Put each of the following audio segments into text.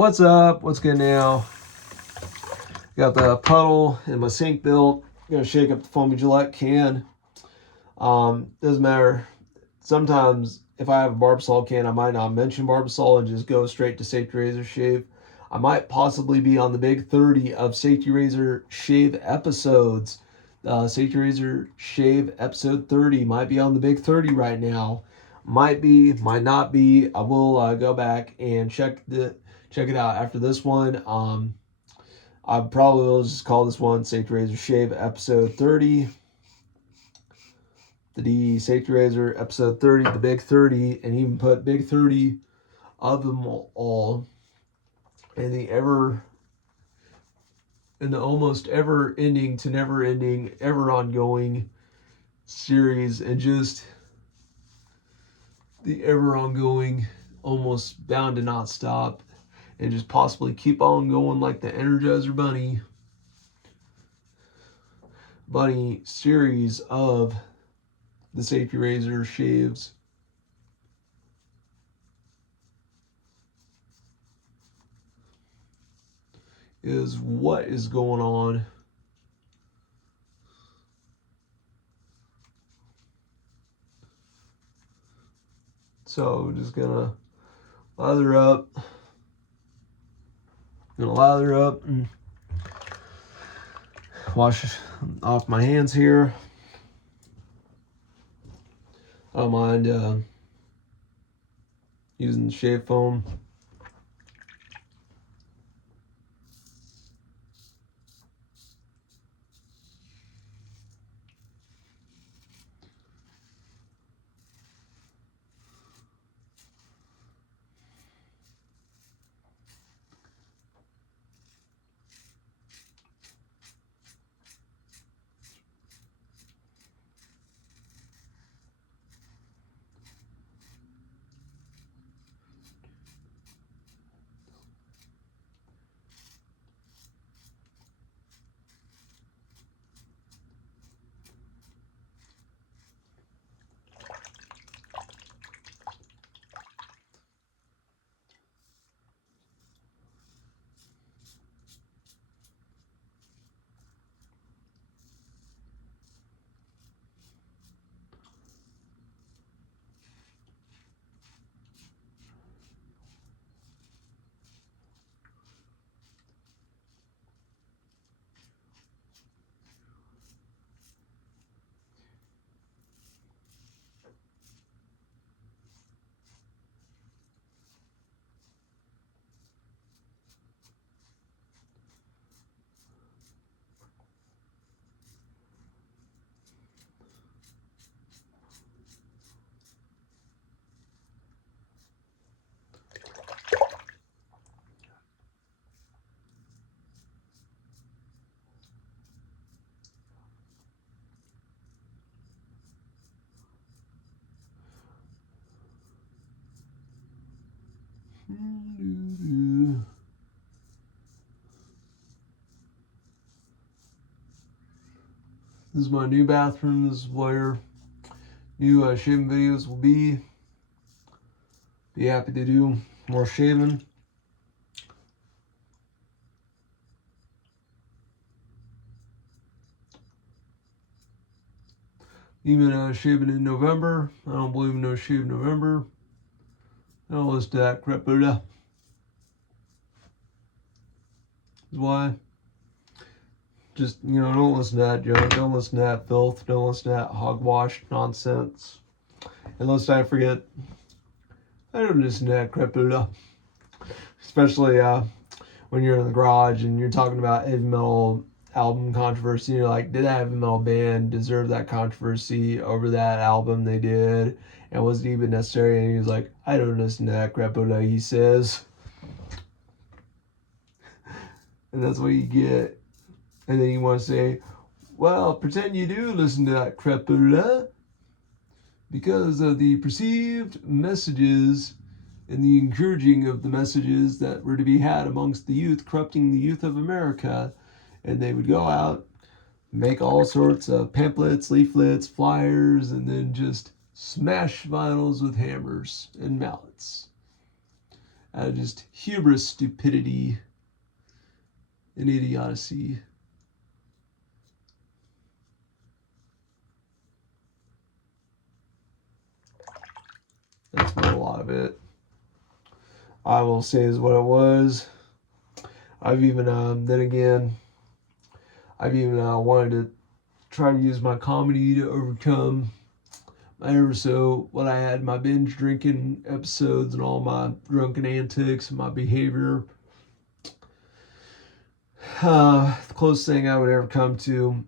What's up? What's good now? Got the puddle in my sink built. Gonna shake up the foamy Gillette can. Doesn't matter. Sometimes if I have a Barbasol can, I might not mention Barbasol and just go straight to Safety Razor Shave. I might possibly be on the big 30 of Safety Razor Shave episodes. Safety Razor Shave episode 30 might be on the big 30 right now. Might be, might not be. I will go back and check it out after this one. I probably will just call this one Safety Razor Shave episode 30. The Safety Razor episode 30, the big 30, and even put big 30 of them all in the almost ever ending to never ending, ever ongoing series, and just the ever ongoing, almost bound to not stop, and just possibly keep on going like the Energizer Bunny series of the Safety Razor shaves. Is what is going on. So just gonna lather up. And wash off my hands here. I don't mind using the shave foam. This is my new bathroom. This is where new shaving videos will be. Be happy to do more shaving. Even shaving in November. I don't believe in no shave in November. I don't listen to that crap. That's why. Just, don't listen to that junk. Don't listen to that filth. Don't listen to that hogwash nonsense. Unless I forget. I don't listen to that crap. Especially when you're in the garage and you're talking about heavy metal album controversy. You're like, did that heavy metal band deserve that controversy over that album they did? And was it even necessary? And he's like, I don't listen to that crap. He says. And that's what you get. And then you want to say, well, pretend you do listen to that crapula because of the perceived messages and the encouraging of the messages that were to be had amongst the youth, corrupting the youth of America. And they would go out, make all sorts of pamphlets, leaflets, flyers, and then just smash vinyls with hammers and mallets. out of just hubris, stupidity, and idiocy. That's what a lot of it, I will say, is what it was. I've even, then again, I've even wanted to try to use my comedy to overcome what I had, my binge drinking episodes and all my drunken antics and my behavior. The closest thing I would ever come to,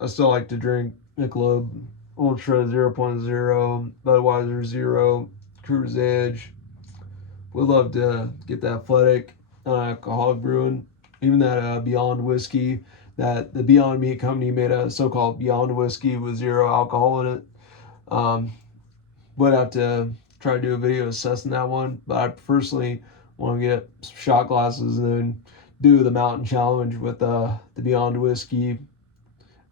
I still like to drink Michelob Ultra 0.0, Budweiser Zero, Cruise Edge. Would love to get that athletic, non-alcoholic brewing. Even that Beyond Whiskey, that the Beyond Meat company made a so-called Beyond Whiskey with zero alcohol in it. Would have to try to do a video assessing that one, but I personally want to get some shot glasses and then do the mountain challenge with the Beyond Whiskey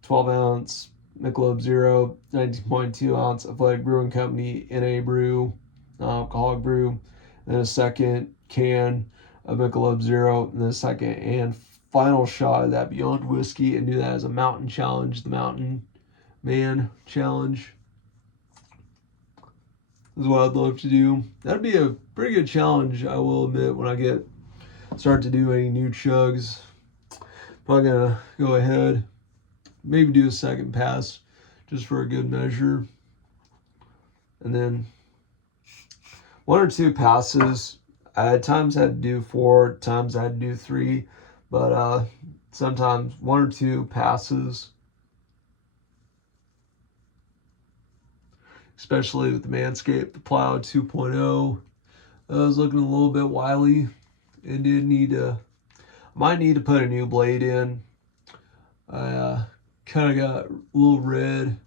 12 ounce Michelob Zero, 19.2 ounce Athletic Brewing Company NA brew, alcoholic brew, and a second can of Michelob Zero, and then a second and final shot of that Beyond Whiskey, and do that as a mountain challenge, the Mountain Man Challenge is what I'd love to do. That'd be a pretty good challenge, I will admit, when I start to do any new chugs. Probably gonna go ahead, maybe do a second pass just for a good measure. And then 1 or 2 passes. I at times had to do 4, times I had to do 3, but sometimes 1 or 2 passes, especially with the Manscaped, the Plow 2.0. I was looking a little bit wily and might need to put a new blade in. I kind of got a little red.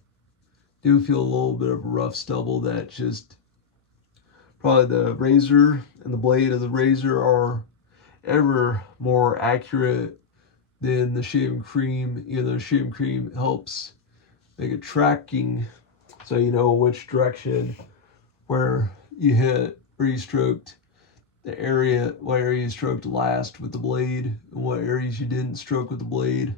Do feel a little bit of a rough stubble that just probably the razor and the blade of the razor are ever more accurate than the shaving cream. The shaving cream helps make a tracking so you know which direction where you hit, where you stroked the area, what area you stroked last with the blade, and what areas you didn't stroke with the blade.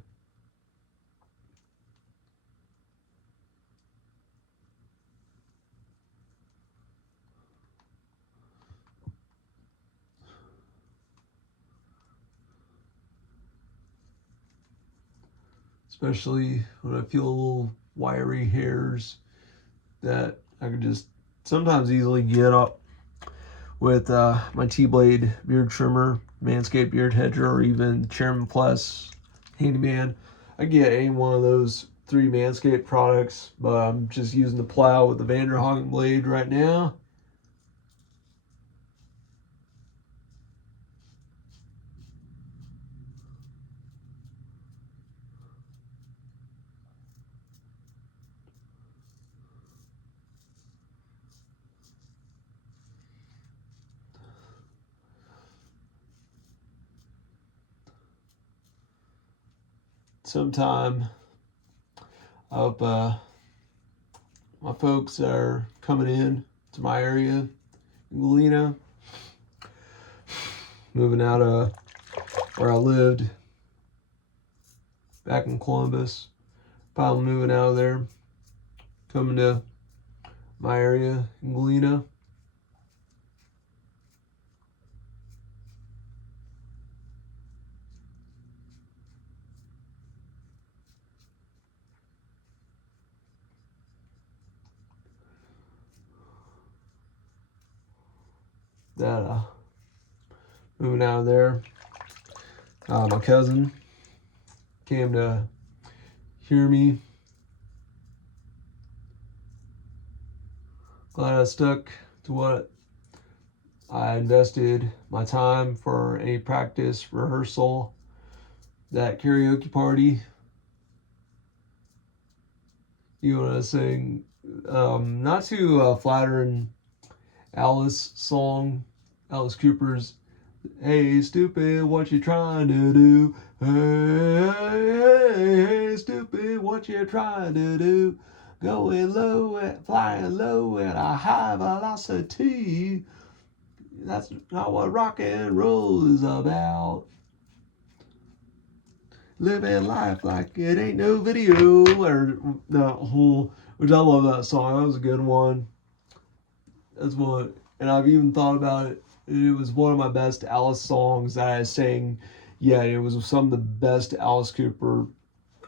Especially when I feel a little wiry hairs that I could just sometimes easily get up with my T-Blade beard trimmer, Manscaped beard hedger, or even Chairman Plus Handyman. I get any one of those 3 Manscaped products, but I'm just using the Plow with the Vanderhagen blade right now. Sometime I hope my folks are coming in to my area in Galena, moving out of where I lived back in Columbus. Finally moving out of there, coming to my area in Galena. That moving out of there. My cousin came to hear me. Glad I stuck to what I invested my time for any practice, rehearsal, that karaoke party. You want to sing, not too flattering Alice song, Alice Cooper's "Hey stupid, what you trying to do? Hey, stupid, what you trying to do? Going low, flying low at a high velocity." That's not what rock and roll is about. Living life like it ain't no video, or that whole, which I love that song. That was a good one. That's one, and I've even thought about it. It was one of my best Alice songs that I sang. Yeah, it was some of the best Alice Cooper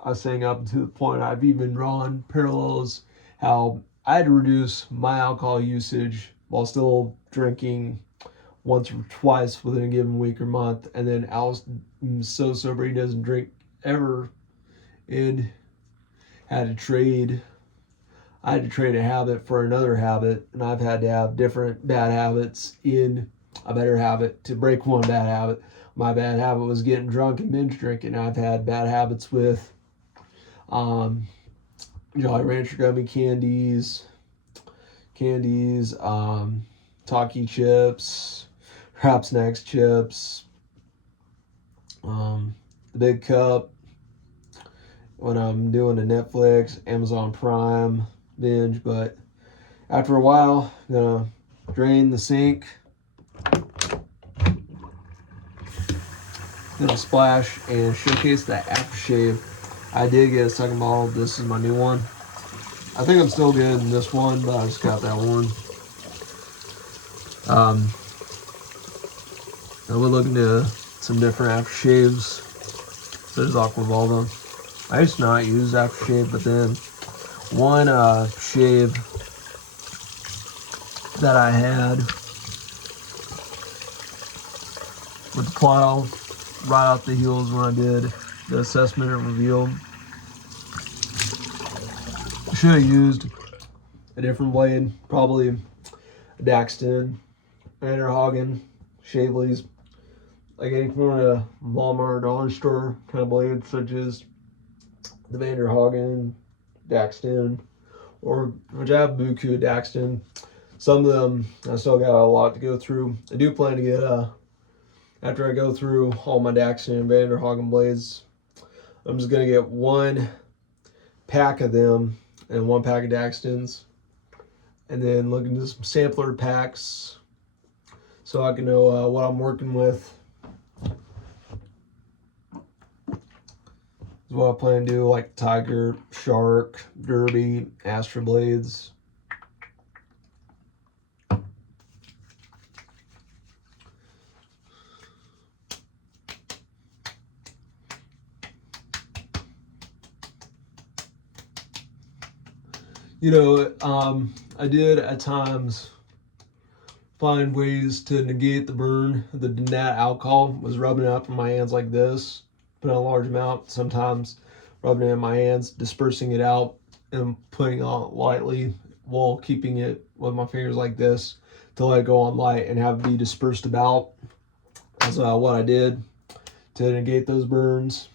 I sang up to the point I've even drawn parallels how I had to reduce my alcohol usage while still drinking once or twice within a given week or month, and then Alice so sober he doesn't drink ever, and had to trade. I had to trade a habit for another habit, and I've had to have different bad habits in a better habit to break one bad habit. My bad habit was getting drunk and binge drinking. I've had bad habits with Jolly Rancher gummy candies, Talkie chips, Crap Snacks chips, the Big Cup. When I'm doing a Netflix, Amazon Prime binge, but after a while, I'm gonna drain the sink, gonna splash and showcase that aftershave. I did get a second bottle. This is my new one. I think I'm still good in this one, but I just got that one. I would look into some different aftershaves. So there's Aqua Volva. I used to not use aftershave, but then one shave that I had with the plow right out the heels when I did the assessment and reveal. I should have used a different blade, probably a Daxton, Vanderhagen, Shavely's, like any kind of Walmart or dollar store kind of blade, such as the Vanderhagen, Daxton, or which I have Buku Daxton. Some of them I still got a lot to go through. I do plan to get after I go through all my Daxton and Vanderhagen blades, I'm just gonna get one pack of them and one pack of Daxtons, and then look into some sampler packs so I can know what I'm working with. Is what I plan to do, like Tiger, Shark, Derby, Astra blades. You know, I did at times find ways to negate the burn. The Nat alcohol was rubbing it up in my hands like this, put in a large amount, sometimes rubbing it in my hands, dispersing it out, and putting it on lightly while keeping it with my fingers like this to let it go on light and have it be dispersed about. That's what I did to negate those burns,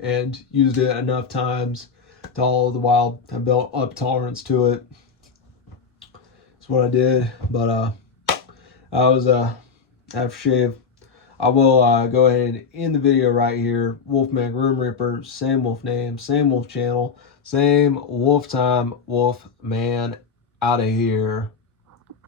and used it enough times to all the while I built up tolerance to it. That's what I did. But I was aftershave. I will go ahead and end the video right here. Wolfman Grim Reaper, same wolf name, same wolf channel, same wolf time. Wolfman out of here.